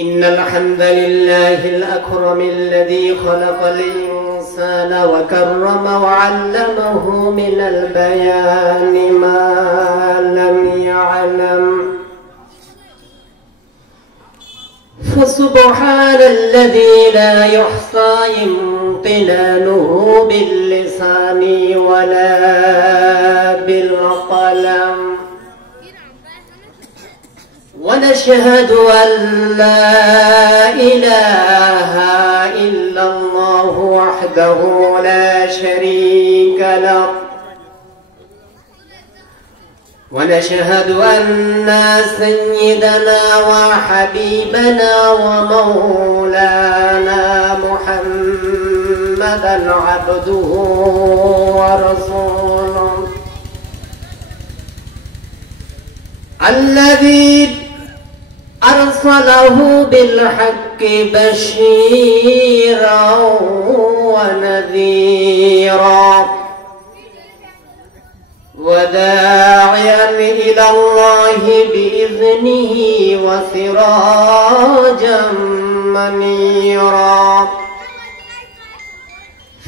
إن الحمد لله الأكرم الذي خلق الإنسان وكرم وعلمه من البيان ما لم يعلم فسبحان الذي لا يحصى امتنانه باللسان ولا بالقلم ونشهد أن لا إله إلا الله وحده لا شريك له ونشهد أن سيدنا وحبيبنا ومولانا محمدا عبده ورسوله الذي أرسله بالحق بشيرا ونذيرا وداعيا إلى الله بإذنه وسراجا منيرا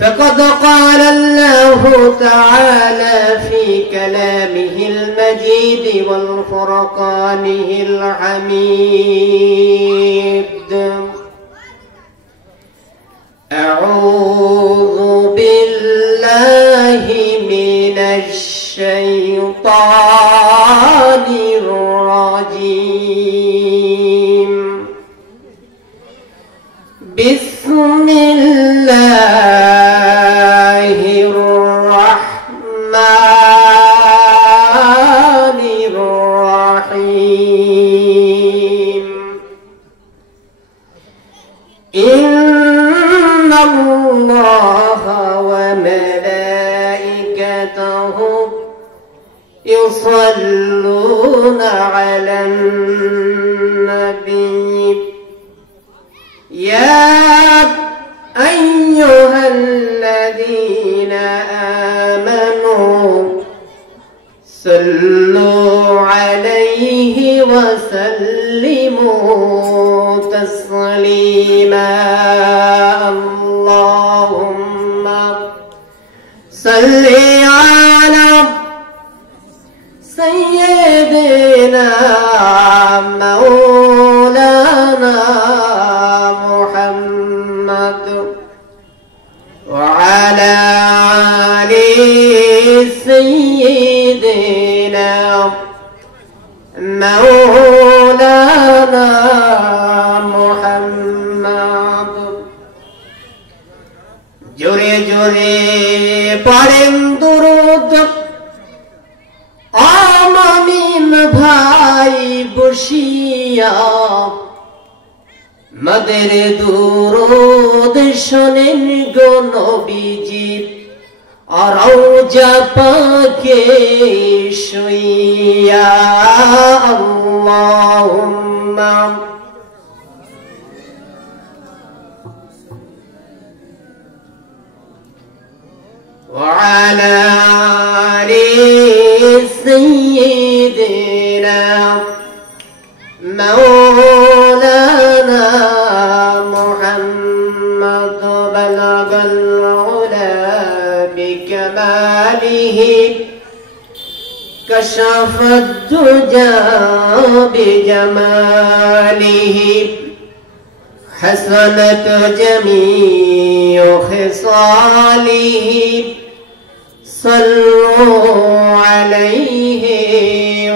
فقد قال الله تعالى في كلامه المجيد والفرقانه الحميد أعوذ بالله من الشيطان الرجيم بسم الله الرحمن الرحيم إن الله وملائكته يصلون على النبي يا أيها الذين آمنوا صلوا عليه وسلموا تسليما اللهم صل على سيدنا مولانا محمد وعلى آل سيدنا مولانا محمد জোরে জোরে পড়েন দুরূদ আমিন ভাই বসিয়া মদের দুরূদ শোনেন গো নবীজি আর রওজা পাকে শুইয়া আল্লাহুম্মা وعلى آل سيدنا مولانا محمد بلغ العلا بكماله كشف الدجى بجماله حسنت جميع خصاله صلوا عليه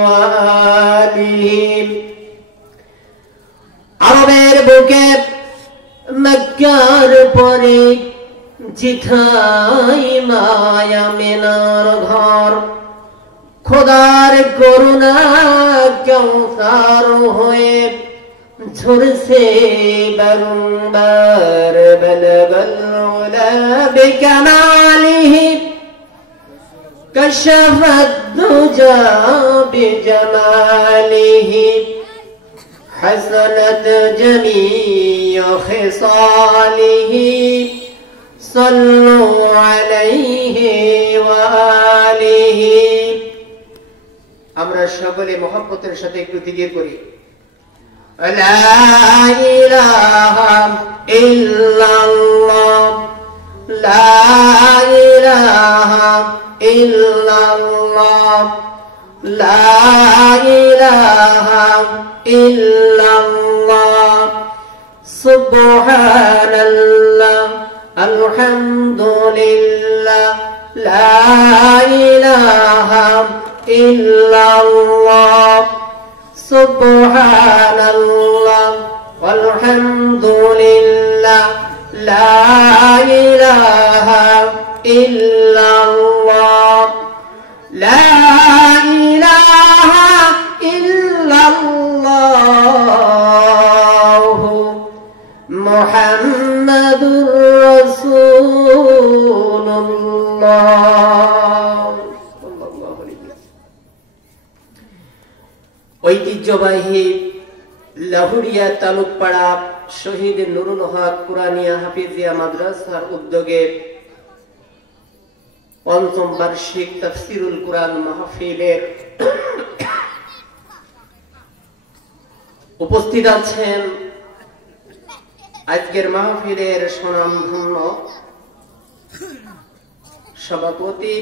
وآله আরবের বুকে মক্কার পরে জিথাই মায়া মিনার ঘর খোদার করুণা কাউসার হয়ে ঝরছে বারংবার বলগল উলা বিকামালিহি كشف الدجى بجماله حسنت جميع خصاله صلوا عليه وآله আমরা সকলে মহব্বতের সাথে একটু জিকির করি لا إله إلا الله لا إله إلا الله لا إله إلا الله سبحان الله الحمد لله لا إله إلا الله سبحان الله والحمد لله لا إله إلا الله لا إله إلا الله محمد رسول الله ঐতিহ্যবাহী লাহুরিয়া তালুকপাড়া শহীদ নুরুল হক কুরআনিয়া হাফিজিয়া মাদ্রাসার উদ্যোগে পঞ্চম বার্ষিক তাফসীরুল কুরআন মাহফিলের উপস্থিত আছেন আজকের মাহফিলের স্বনামধন্য সভাপতি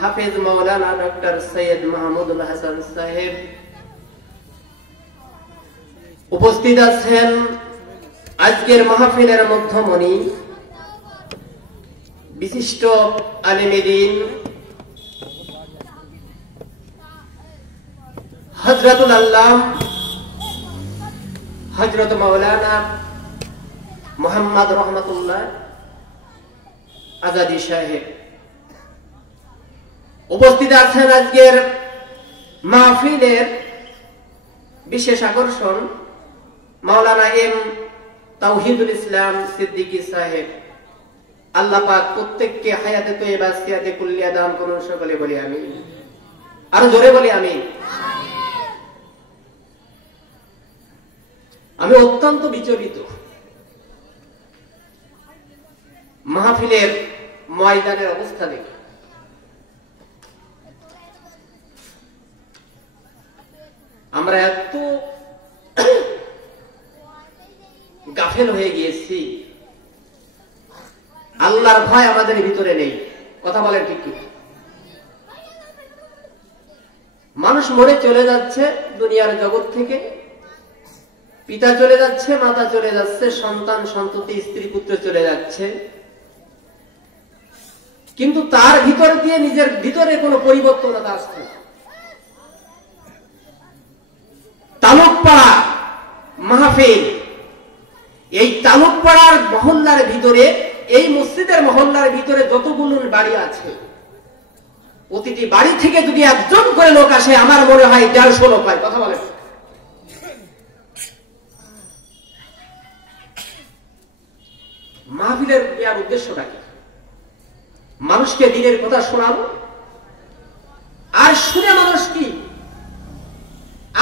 হাফেজ মাওলানা ডক্টর সৈয়দ মাহমুদুল হাসান সাহেব, উপস্থিত আছেন আজকের মাহফিলের মধ্যমণি বিশিষ্ট আলেমে দ্বীন হযরতুল আল্লাম হযরত মাওলানা মুহাম্মদ রহমাতুল্লাহ আজাদি সাহেব, উপস্থিত আছেন আজকের মাহফিলের বিশেষ আকর্ষণ মাওলানা এম তাওহীদুল ইসলাম সিদ্দিকী সাহেব। আল্লাহ পাক প্রত্যেককে হায়াতে তয়্যিবা সিয়াতে কুল্লিয়া দান করুন, সকলে বলি আমিন। আরো জোরে বলি আমিন। আমি অত্যন্ত বিচলিত মাহফিলের ময়দানের অবস্থা দেখে। আমরা এত গাফেল হয়ে গিয়েছি, আল্লাহর ভয় আমাদের ভিতরে নেই। কথা বলেন ঠিক কি? মানুষ মরে চলে যাচ্ছে দুনিয়ার জগৎ থেকে, পিতা চলে যাচ্ছে, মাতা চলে যাচ্ছে, সন্তান সন্ততি স্ত্রী পুত্র চলে যাচ্ছে, কিন্তু তার ভিতর দিয়ে নিজের ভিতরে কোনো পরিবর্তনতা আসছে না। তালুকপাড়া মাহফিল, এই তালুকপাড়ার মহল্লার ভিতরে, এই মসজিদের মহল্লার ভিতরে যতগুলো বাড়ি আছে, প্রতিটি বাড়ি থেকে যদি একজন করে লোক আসে, আমার মনে হয় 150 লোক হয়। কথা বলেন। মাহফিলের ইয়ার উদ্দেশ্যটা কি? মানুষকে দ্বীনের কথা শোনানো, আর শুনে মানুষ কি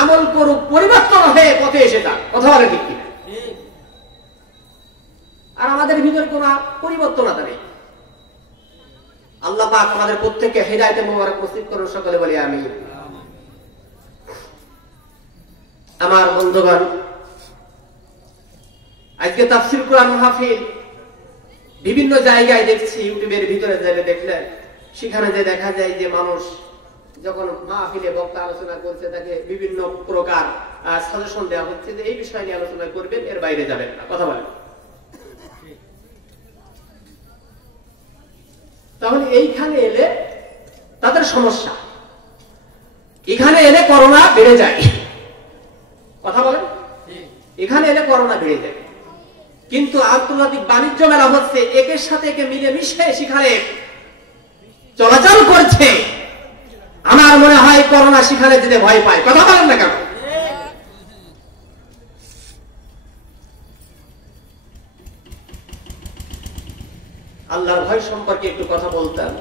আমল করুক, পরিবর্তন হয়ে পথে এসে যাক। কথা বলে ঠিক কিনা? আর আমাদের ভিতরে কোন পরিবর্তনতা নেই। আল্লাহ পাক আমাদের প্রত্যেককে হিদায়াতে মোবারক নসিব করুন, সকলে বলি আমিন। আমার বন্ধুগণ, আজকে তাফসীর কুরআন মাহফিল বিভিন্ন জায়গায় দেখছি, ইউটিউবের ভিতরে যাবে দেখলেন, সেখানে যে দেখা যায় যে মানুষ যখন মাহফিলে বক্তা আলোচনা করছে, তাকে বিভিন্ন প্রকার সাজেশন দেওয়া হচ্ছে যে এই বিষয় নিয়ে আলোচনা করবেন, এর বাইরে যাবেন না। কথা বলেন। তাহলে এইখানে এলে তাদের সমস্যা, এখানে এলে করোনা বেড়ে যায়। কথা বলেন। এখানে এলে করোনা বেড়ে যায়, কিন্তু আন্তর্জাতিক বাণিজ্য মেলা হচ্ছে, একের সাথে একে মিলে মিশে সেখানে চলাচল করছে। আমার মনে হয় করোনা সেখানে যেতে ভয় পায়। কথা বলেন না কেন? আল্লাহর ভয় সম্পর্কে একটু কথা বলতাম,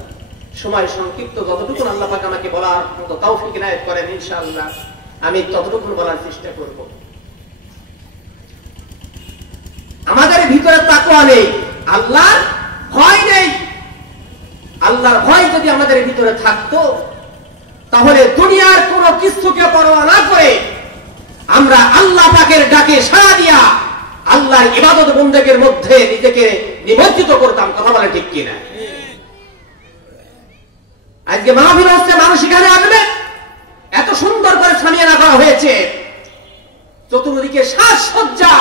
সময় সংক্ষিপ্ত, যতটুকু আল্লাহ পাক আমাকে বলার মতো তৌফিক ইনায়েত করেন ইনশাআল্লাহ আমি ততটুকু বলার চেষ্টা করব। আমাদের ভিতরে তাকওয়া নেই, আল্লাহর ভয় নেই। আল্লাহর ভয় যদি আমাদের ভিতরে থাকতো, তাহলে দুনিয়ার কোন কিছুকে পরোয়া না করে আমরা আল্লাহ পাকের ডাকে সাড়া দিয়া আল্লাহর ইবাদত বন্দেগের মধ্যে নিজেকে নিমজ্জিত করতাম। কথা বলে ঠিক কিনা? আজকে মাহফিল হচ্ছে, মানুষ এখানে আসবে, এত সুন্দর করে সামিয়ানা করা হয়েছে, চতুর্দিকে সাজসজ্জা,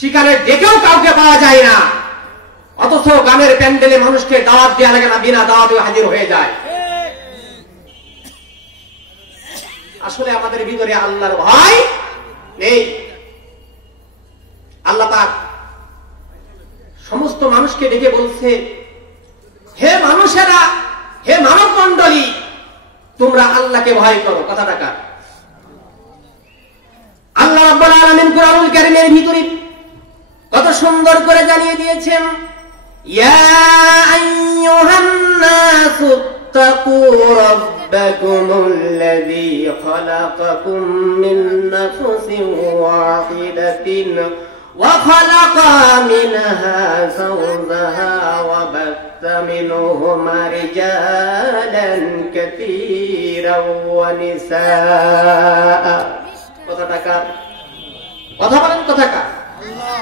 সেখানে ডেকেও কাউকে পাওয়া যায় না, অথচ গ্রামের প্যান্ডেলে মানুষকে দাওয়াত দেওয়া লাগে না, বিনা দাওয়াতে হাজির হয়ে যায়। আসলে আমাদের ভিতরে আল্লাহর ভয় নেই। আল্লাহ পাক সমস্ত মানুষকে ডেকে বলছে, হে মানুষেরা, হে মানব মণ্ডলী, তোমরা আল্লাহকে ভয় করো। কথাটা কার? আল্লাহ রাব্বুল আলামিন কুরআনুল কারীমের ভিতরে কত সুন্দর করে জানিয়ে দিয়েছেন, ইয়া আইয়ুহান নাসু তাকু রাব্বাকুমুল্লাযী খালাকাকুম মিন নাফসিন ওয়াহিদাতিন ওয়া খালাকা মিনহা যাওজাহা ওয়া বাথা মিনহুমা রিজালান কাসীরান ওয়া নিসাআ। কথাটা কার? কথা বলেন, কথা কার? আল্লাহ।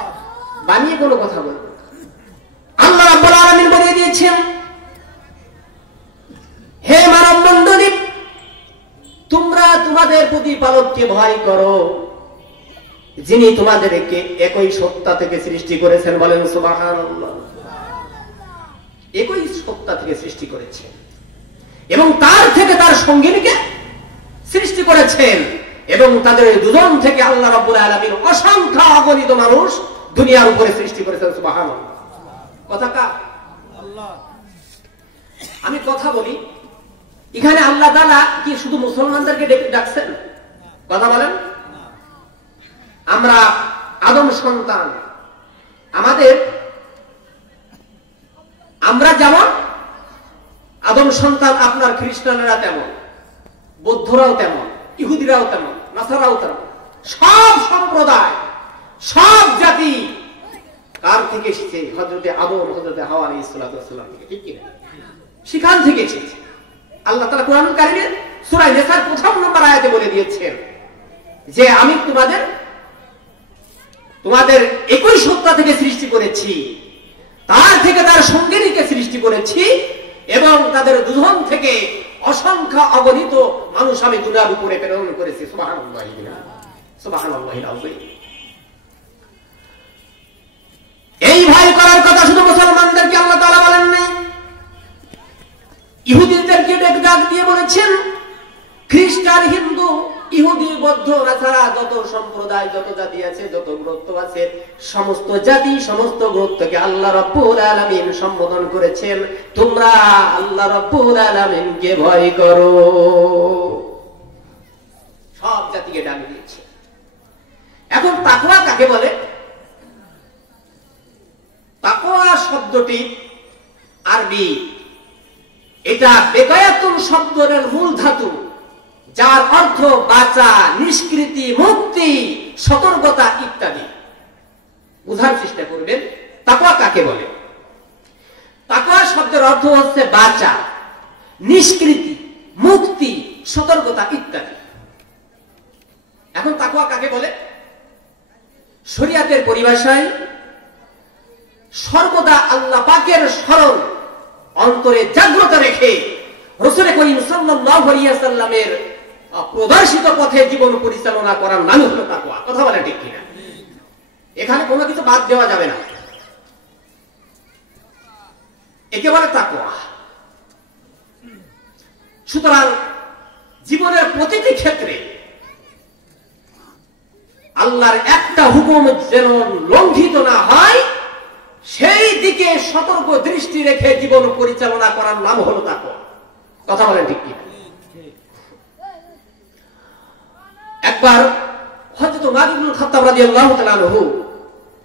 বানিয়ে কোনো কথা বলবো? আল্লাহ রাব্বুল আলামিন বলে দিয়েছেন, হে মানব মণ্ডলী, তোমরা তোমাদের প্রতিপালককে ভয় করো, যিনি তোমাদেরকে একই সত্তা থেকে সৃষ্টি করেছেন। বলেন সুবহানাল্লাহ। একই সত্তা থেকে সৃষ্টি করেছেন এবং তার থেকে তার সঙ্গিনীকে সৃষ্টি করেছেন, এবং তাদের দুজন থেকে আল্লাহ রাব্বুল আলামিন অসংখ্য অগণিত মানুষ দুনিয়ার উপরে সৃষ্টি করেছেন। সুবহানাল্লাহ। কথা কার? আল্লাহ। আমি কথা বলি, এখানে আল্লাহ তাআলা কি শুধু মুসলমানদেরকে ডাকছেন? কথা বলেন। আমরা আদম সন্তান, আমরা যেমন আদম সন্তান, আপনার খ্রিস্টানেরা তেমন, বৌদ্ধরাও তেমন, ইহুদিরাও তেমন, নাসারাও তেমন, সব সম্প্রদায়, সব জাতি কার থেকে এসেছে? হযরতে আদম, হযরতে হাওয়া আলাইহিস সালাম থেকে। ঠিক কি না? সেখান থেকে এসেছে। আল্লাহ তাআলা কুরআনুল কারীমের সূরা নিসার ১ম নম্বর আয়াতে বলে দিয়েছেন যে আমি তোমাদের একই সত্তা থেকে সৃষ্টি করেছি, তার থেকে তার সঙ্গিনীকে সৃষ্টি করেছি, এবং তাদের দুজন থেকে অসংখ্য অগণিত মানুষ আমি দুনিয়ার উপরে প্রেরণ করেছি। সুবহানাল্লাহ, সুবহানাল্লাহিল আযীম। এই ভয় করার কথা শুধু মুসলমানদেরকে আল্লাহ তাআলা বলেন নাই, ইহুদিদেরকে ডাক দিয়ে বলেছেন। খ্রিস্টান, হিন্দু, ইহুদি, বৌদ্ধ, নাসারা, যত সম্প্রদায়, যত জাতি আছে, যত গোত্র আছে, সমস্ত জাতি, সমস্ত গোত্রকে আল্লাহ রাব্বুল আলামিন সম্বোধন করেছেন, তোমরা আল্লাহ রাব্বুল আলামিনকে ভয় করো। সব জাতিকে ডাক দিয়েছে। এখন তাকওয়া কাকে বলে? তাকওয়া শব্দটি আরবি, এটা বেকায়াতুন শব্দের মূল ধাতু, যার অর্থ বাঁচা, নিষ্কৃতি, মুক্তি, সতর্কতা ইত্যাদি। বুঝার চেষ্টা করবেন তাকওয়া কাকে বলে। তাকওয়া শব্দের অর্থ হচ্ছে বাঁচা, নিষ্কৃতি, মুক্তি, সতর্কতা ইত্যাদি। এখন তাকওয়া কাকে বলে? শরীয়তের পরিভাষায় সর্বদা আল্লাহ পাকের স্মরণ অন্তরে জাগ্রত রেখে রাসূল করিম সাল্লাল্লাহু আলাইহি ওয়াসাল্লামের প্রদর্শিত পথে জীবন পরিচালনা করার নাম হলো তাকওয়া। কথা বলে ঠিক কিনা? এখানে কোনো কিছু বাদ দেওয়া যাবে না, একেবারে তাকওয়া। সুতরাং জীবনের প্রতিটি ক্ষেত্রে আল্লাহর একটা হুকুম যেন লঙ্ঘিত না হয়, সেই দিকে সতর্ক দৃষ্টি রেখে জীবন পরিচালনা করার নাম হলো তাকওয়া। কথা বলেন ঠিক কিনা? একবার হযরত উমর ইবনে খাত্তাব রাদিয়াল্লাহু তাআলা আনহু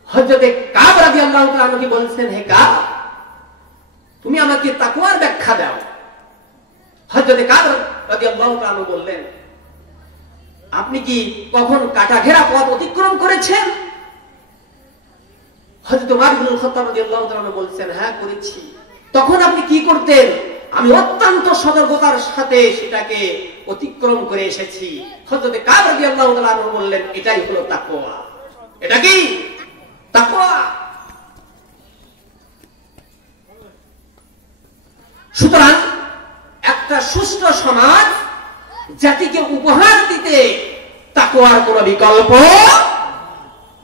হযরত কাব রাদিয়াল্লাহু তাআলা আনহুকে বলেছেন, হে কাব, তুমি আমাকে তাকওয়ার ব্যাখ্যা দাও। হযরত কাব রাদিয়াল্লাহু তাআলা আনহু বললেন, আপনি কি কখন কাটা ঘেরা পথ অতিক্রম করেছেন? হযরত উমর ইবনে খাত্তাব রাদিয়াল্লাহু তাআলা বলছেন, হ্যাঁ করেছি। তখন আপনি কি করতেন? আমি অত্যন্ত সতর্কতার সাথে সেটাকে অতিক্রম করে এসেছি। হযরত কাব রাদিয়াল্লাহু তাআলা আনহু বললেন, এটাই হলো তাকওয়া। এটা কি তাকওয়া? সুতরাং একটা সুস্থ সমাজ জাতিকে উপহার দিতে তাকওয়ার কোনো বিকল্প,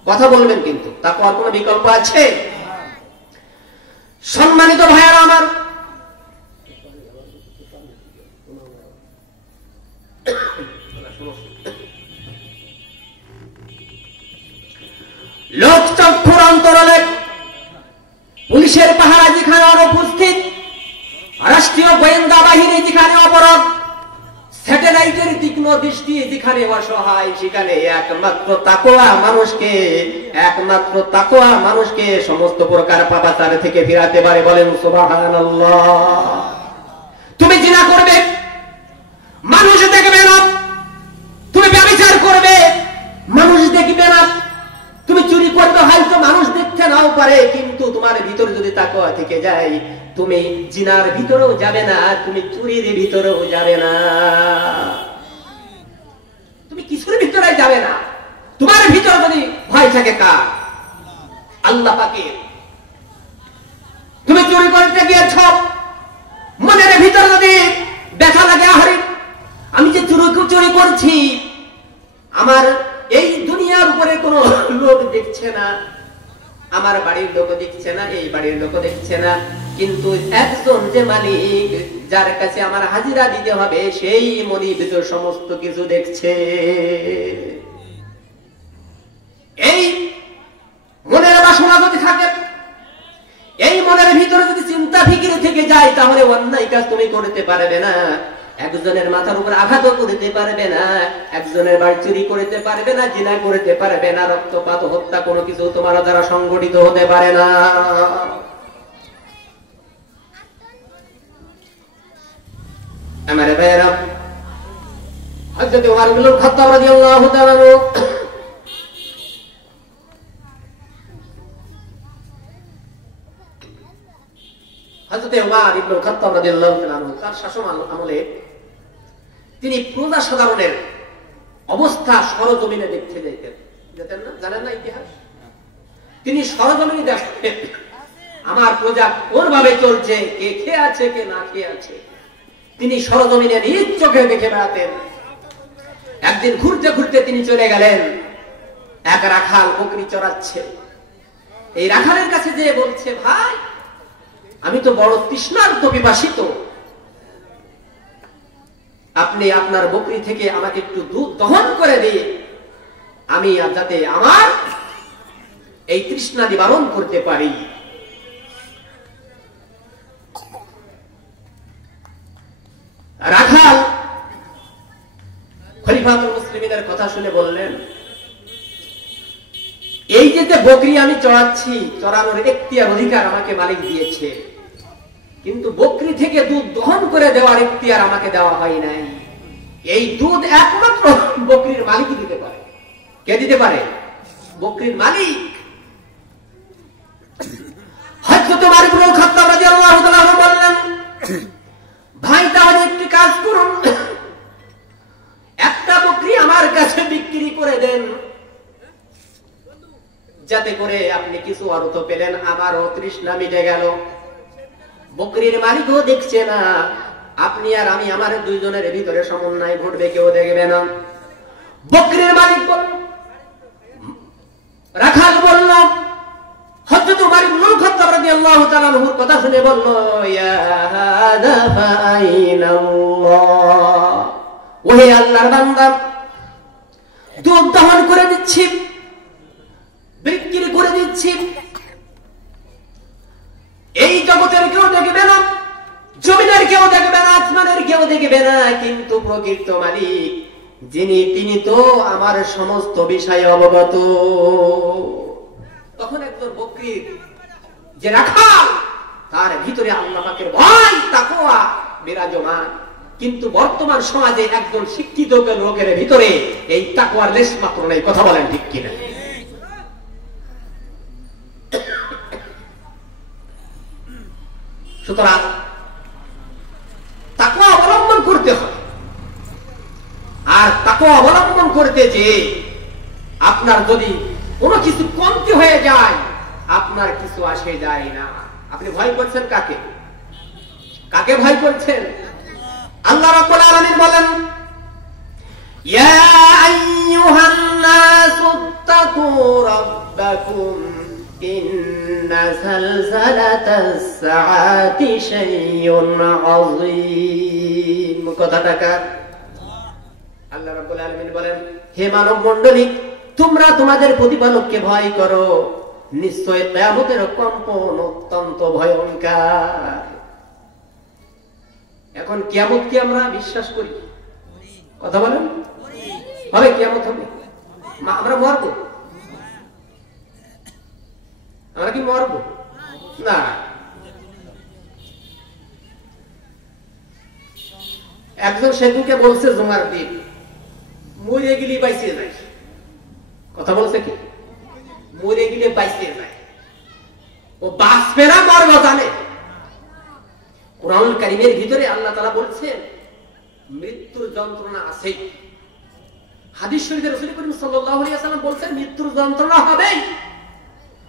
কথা বলবেন কিন্তু, তাকওয়ার কোনো বিকল্প আছে? সম্মানিত ভাইয়েরা আমার, লোকচক্ষুর অন্তরালে পুলিশের পাহারা যেখানে অনুপস্থিত, রাষ্ট্রীয় গোয়েন্দা বাহিনী যেখানে অপরাধ, স্যাটেলাইটের তীক্ষ্ণ দৃষ্টি যেখানে অসহায়, সেখানে একমাত্র তাকওয়া মানুষকে সমস্ত প্রকার পাপাচার থেকে ফিরাতে পারে। বলেন সুবহানাল্লাহ। তুমি জিনা করবে, মানুষ দেখবে না। তুমি ব্যভিচার করবে, মানুষ দেখবে না। তুমি চুরি করবে, হয়তো মানুষ দেখতে নাও পারে, কিন্তু তোমার ভিতরে যদি তাকওয়া থেকে যায়, তুমি জিনার ভিতরেও যাবে না, তুমি চুরির ভিতরেও যাবে না, তুমি কিছুর ভিতরে যাবে না। তোমার ভিতরে যদি ভয় থাকে কার? আল্লাহ পাকের। তুমি চুরি করতে গিয়েছ, মনের ভিতরে যদি ব্যথা লাগে, আহারে আমি যে চুরি করছি, আমার এই দুনিয়ার উপরে কোনো লোক দেখছে না, আমার বাড়ির লোক দেখছে না, এই বাড়ির লোক দেখছে না, কিন্তু একজন যে মালিক, যার কাছে আমার হাজিরা দিতে হবে, সেই মনিব তো সমস্ত কিছু দেখছে। এই মনের বাসনা যদি থাকে, এই মনের ভিতরে যদি চিন্তা ফিকির থেকে যায়, তাহলে অন্যায় কাজ তুমি করতে পারবে না। একজনের মাথার উপর আঘাত করতে পারবে না, একজনের বাড়ি চুরি করতে পারবে না, জিনা করতে পারবে না, রক্তপাত, হত্যা কোনো কিছু তোমার দ্বারা সংগঠিত হতে পারে না। আমার ভাইয়েরা, হযরত ওমর ইবনে খাত্তাব রাদিয়াল্লাহু তাআলা তার শাসন আমলে তিনি প্রজা সাধারণের অবস্থা সরজমিনে দেখতে যেতেন না, জানেন না ইতিহাস? তিনি সরজমিনে দেখতেন আমার প্রজা কোন ভাবে চলছে, কে খেয়ে আছে, কে না খেয়ে আছে। তিনি সরজমিনে নিজ চোখে দেখে বেড়াতেন। একদিন ঘুরতে ঘুরতে তিনি চলে গেলেন, এক রাখাল বকরি চড়াচ্ছে। এই রাখালের কাছে যেয়ে বলছে, ভাই আমি তো বড় তৃষ্ণার্ত পিপাসিত, আপনি আপনার বকরি থেকে আমাকে একটু দুধ দহন করে দিয়ে আমি যাতে আমার এই তৃষ্ণা নিবারণ করতে পারি। রাখাল খলিফাতুল মুসলিমিনের কথা শুনে বললেন, এই যে বকরি আমি চড়াচ্ছি, চড়ানোর এখতিয়ার অধিকার আমাকে মালিক দিয়েছে, কিন্তু বকরি থেকে দুধ দহন করে দেওয়ার এখতিয়ার আমাকে দেওয়া হয় নাই। এই দুধ একমাত্র বকরির মালিক দিতে পারে। কে দিতে পারে? বকরির মালিক। হযরত ওমর ইবনে খাত্তাব রাদিয়াল্লাহু তাআলা বললেন, ভাই তাহলে একটি কাজ করুন, একটা বকরি আমার কাছে বিক্রি করে দেন, যাতে করে আপনি কিছু অর্থ পেলেন, আমারও তৃষ্ণা মিটে গেল। বকরির মালিকও দেখছে না, আপনি আর আমি, আমার দুইজনের ভিতরে সমন্বয় ঘটবে, কেউ দেখবে না। বকরির মালিক বলল, রাখাল বলল, হযরত ওমর ইবনে খাত্তাব রাদিয়াল্লাহু তাআলা আনহুর কথা শুনে বলল, ইয়া হাদা ফাইনাল্লাহ, ওহে আল্লাহর বান্দা, দুধ দহন করে দিচ্ছি, বিক্রি করে দিচ্ছি, এই জগতের কেউ দেখবে না, জমিনের কেউ দেখবে না, আসমানের কেউ দেখবে না, কিন্তু প্রকৃত মালিক যিনি, তিনি তো আমার সমস্ত বিষয়ে অবগত। তখন একজন বকরির যে রাখাল, তার ভিতরে আল্লাহ পাকের ভয়, তাকওয়া বিরাজমান। কিন্তু বর্তমান সমাজে একজন শিক্ষিত লোকের ভিতরে এই তাকওয়ার লেশ মাত্র নেই। কথা বলেন ঠিক কিনা? সুতরাং আর তাকে অবলম্বন করতে যে আপনার যদি কোনো কিছু কমতি হয়ে যায়, আপনার কিছু আসে যায় না। আপনি ভয় করছেন কাকে? কাকে ভয় করছেন? আল্লাহ রাব্বুল আলামিন বলেন, ইয়া আইয়ুহান নাসু তাকু রাব্বাকুম ইন্না সালসালাতাস সাআতি শাইউন আযীম। কথাটা কার? আল্লাহ রাব্বুল আলামিন বলেন, হে মানব মণ্ডলী, তোমরা তোমাদের প্রতিপালককে ভয় করো, নিশ্চয় কিয়ামতের কম্পন অত্যন্ত ভয়ঙ্কর। এখন কিয়ামত কি আমরা বিশ্বাস করি? কথা বলেন, হবে কিয়ামত? হবে? আমরা মরবো? আমরা কি মরবো? না। একজন সেদিনকে বলছে জুমার দিন, মরে গেলে বাইসে যায়। কথা বলছে কি? মরে গেলে বাইসে যায়। ও বাঁচবে না, মরবে জানে। কুরআনুল কারীমের ভিতরে আল্লাহ তাআলা বলছেন মৃত্যুর যন্ত্রণা আছে। হাদিস শরীফে রাসূল করিম সাল্লাল্লাহু আলাইহি ওয়াসাল্লাম বলছেন মৃত্যুর যন্ত্রণা হবেই।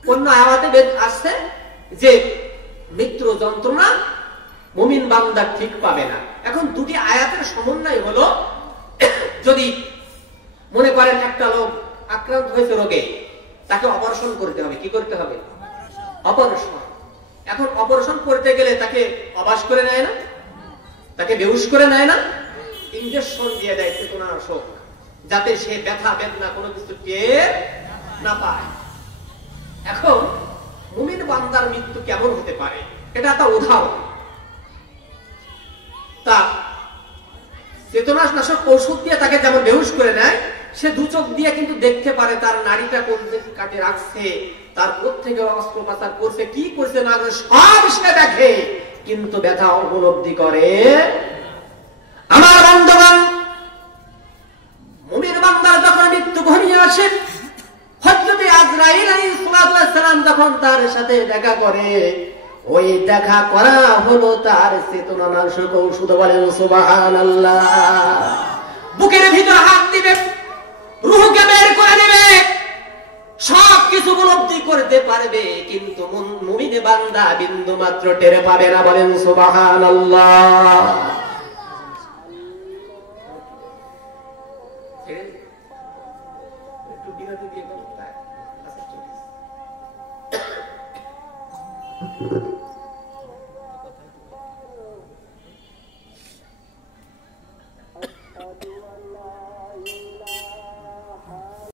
অন্য আয়াতে আসছে যে মৃত্যুর যন্ত্রণা মুমিন বান্দা ঠিক পাবে না। এখন দুটি আয়াতের সমন্বয় হলো, যদি মনে করেন একটা লোক আক্রান্ত হয়েছে রোগে, তাকে অপারেশন করতে হবে। কি করতে হবে? অপারেশন। এখন অপারেশন করতে গেলে তাকে অবাস করে নেয় না, তাকে বেহুশ করে নেয় না, ইনজেকশন দিয়ে দেয় চেতনানাশক, যাতে সে ব্যথা বেদনা কোনো কিছু টের না পায়। এখন মুমিন বান্দার মৃত্যু কেমন হতে পারে এটা একটা উদাহরণ। তা চেতনানাশক ঔষধ দিয়ে তাকে যেমন বেহুশ করে নেয়, সে দু চোখ দিয়ে কিন্তু দেখতে পারে তার নাড়িটা কোন দিকে কাটে রাখছে, তার থেকে অস্ত্রোপচার করছে, কি করছে না করছে সব সে দেখে, কিন্তু ব্যথা উপলব্ধি করে। আমার বন্ধুগণ, মুমিন বান্দার যখন মৃত্যু ঘনিয়ে আসে, হযরত আজরাইল আলাইহিস সালাম যখন তার সাথে দেখা করে, ওই দেখা করা হলো তার চেতনানাশক ঔষধ। বলেন সুবহানাল্লাহ। বুকের ভিতর হাত দিবে, রূহকে বের করে নেবে, সব কিছু উপলব্ধি করতে পারবে, কিন্তু মুমিন বান্দা বিন্দু মাত্র টের পাবে না। বলেন সুবহানাল্লাহ। একটু বিরতি দিয়ে